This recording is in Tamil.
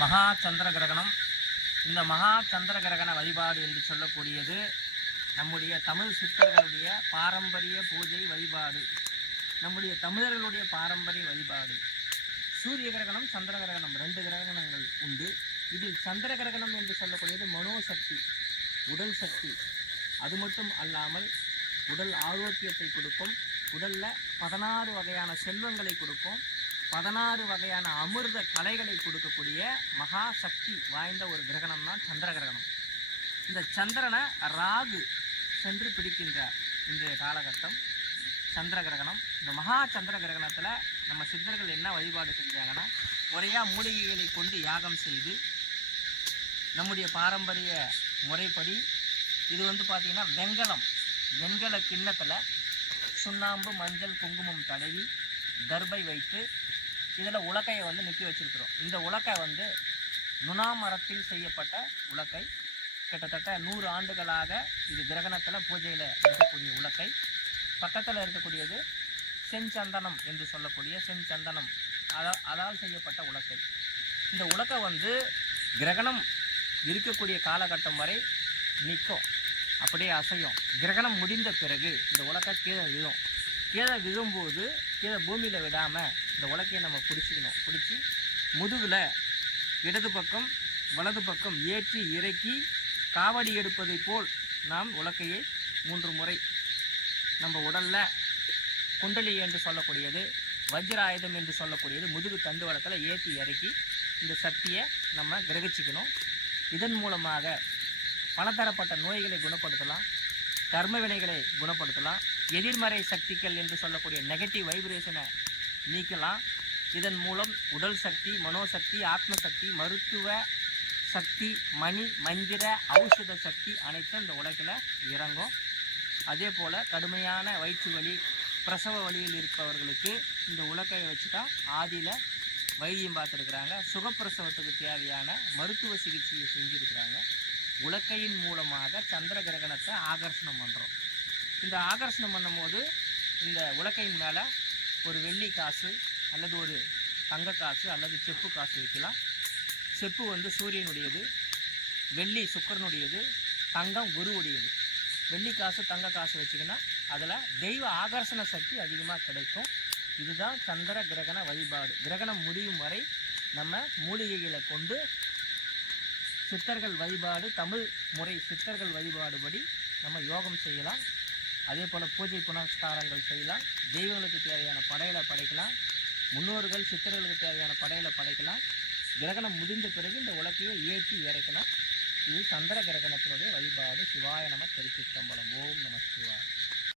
மகா சந்திர கிரகணம் இந்த மகா சந்திர கிரகண வழிபாடு என்று சொல்லக்கூடியது நம்முடைய தமிழ் சித்தர்களுடைய பாரம்பரிய பூஜை வழிபாடு. நம்முடைய தமிழர்களுடைய பாரம்பரிய வழிபாடு. சூரிய கிரகணம் சந்திர கிரகணம் ரெண்டு கிரகணங்கள் உண்டு. இதில் சந்திர கிரகணம் என்று சொல்லக்கூடியது மனோசக்தி உடல் சக்தி. அது மட்டும் அல்லாமல் உடல் ஆரோக்கியத்தை கொடுக்கும் உடலில் பதினாறு வகையான செல்வங்களை கொடுக்கும் பதினாறு வகையான அமிர்த கலைகளை கொடுக்கக்கூடிய மகா சக்தி வாய்ந்த ஒரு கிரகணம் தான் சந்திர கிரகணம். இந்த சந்திரனை ராகு சென்று பிடிக்கின்றார் இன்றைய காலகட்டம் சந்திர கிரகணம். இந்த மகா சந்திர கிரகணத்தில் நம்ம சித்தர்கள் என்ன வழிபாடு செஞ்சாங்கன்னா முறையாக மூலிகைகளை கொண்டு யாகம் செய்து நம்முடைய பாரம்பரிய முறைப்படி இது வந்து பார்த்திங்கன்னா வெங்கலம் வெண்கல கிண்ணத்தில் சுண்ணாம்பு மஞ்சள் குங்குமம் தடவி கர்ப்பை வைத்து இதில் உலக்கையை வந்து நிற்க வச்சிருக்கிறோம். இந்த உலக்கை வந்து நுணா மரத்தில் செய்யப்பட்ட உலக்கை. கிட்டத்தட்ட நூறு ஆண்டுகளாக இது கிரகணத்தில் பூஜையில் இருக்கக்கூடிய உலக்கை. பக்கத்தில் இருக்கக்கூடியது செஞ்சந்தனம் என்று சொல்லக்கூடிய செஞ்சந்தனம். அதா அதால் செய்யப்பட்ட உலக்கை. இந்த உலக்கை வந்து கிரகணம் இருக்கக்கூடிய காலகட்டம் வரை நிற்கும். அப்படியே அசையும். கிரகணம் முடிந்த பிறகு இந்த உலக்கை கீழே விழும். கீழே விழும்போது கீழே பூமியில் விடாமல் இந்த உலக்கையை நம்ம பிடிச்சிக்கணும். பிடிச்சி முதுகில் இடது பக்கம் வலது பக்கம் ஏற்றி இறக்கி காவடி எடுப்பதைப் போல் நாம் உலக்கையை மூன்று முறை நம்ம உடலில் குண்டலி என்று சொல்லக்கூடியது வஜ்ராயுதம் என்று சொல்லக்கூடியது முதுகு தண்டுவடத்தில் ஏற்றி இறக்கி இந்த சக்தியை நம்ம கிரகிச்சிக்கணும். இதன் மூலமாக பலதரப்பட்ட நோய்களை குணப்படுத்தலாம் கர்ம வினைகளை குணப்படுத்தலாம் எதிர்மறை சக்திகள் என்று சொல்லக்கூடிய நெகட்டிவ் வைப்ரேஷனை நீக்கலாம். இதன் மூலம் உடல் சக்தி மனோசக்தி ஆத்ம சக்தி மருத்துவ சக்தி மணி மந்திர ஔஷத சக்தி அனைத்தும் இந்த உலகில் இறங்கும். அதே போல் கடுமையான வயிற்று வலி பிரசவ வழியில் இருப்பவர்களுக்கு இந்த உலக்கையை வச்சுட்டா ஆதியில் வைத்தியம் பார்த்துருக்குறாங்க. சுகப்பிரசவத்துக்கு தேவையான மருத்துவ சிகிச்சையை செஞ்சுருக்கிறாங்க. உலக்கையின் மூலமாக சந்திர கிரகணத்தை ஆகர்ஷணம் பண்ணுறோம் இந்த ஆகர்ஷணம் பண்ணும்போது இந்த உலக்கையின் மேலே ஒரு வெள்ளி காசு அல்லது ஒரு தங்க காசு அல்லது செப்பு காசு வைக்கலாம். செப்பு வந்து சூரியனுடையது வெள்ளி சுக்கரனுடையது தங்கம் குருவுடையது. வெள்ளி காசு தங்க காசு வச்சிங்கன்னா அதில் தெய்வ ஆகர்ஷண சக்தி அதிகமாக கிடைக்கும். இதுதான் சந்திர கிரகண வழிபாடு. கிரகணம் முடியும் வரை நம்ம மூலிகைகளை கொண்டு சித்தர்கள் வழிபாடு தமிழ் முறை சித்தர்கள் வழிபாடுபடி நம்ம யோகம் செய்யலாம். அதே போல் பூஜை புனஸ்காரங்கள் செய்யலாம். தெய்வங்களுக்கு தேவையான படையலை படைக்கலாம். முன்னோர்கள் சித்தர்களுக்கு தேவையான படையலை படைக்கலாம். கிரகணம் முடிந்த பிறகு இந்த உலக்கையை ஏற்றி இறைக்கலாம் இது சந்திர கிரகணத்தினுடைய வழிபாடு. சிவாய நம திருச்சிற்றம்பலம். ஓம் நம சிவாய்.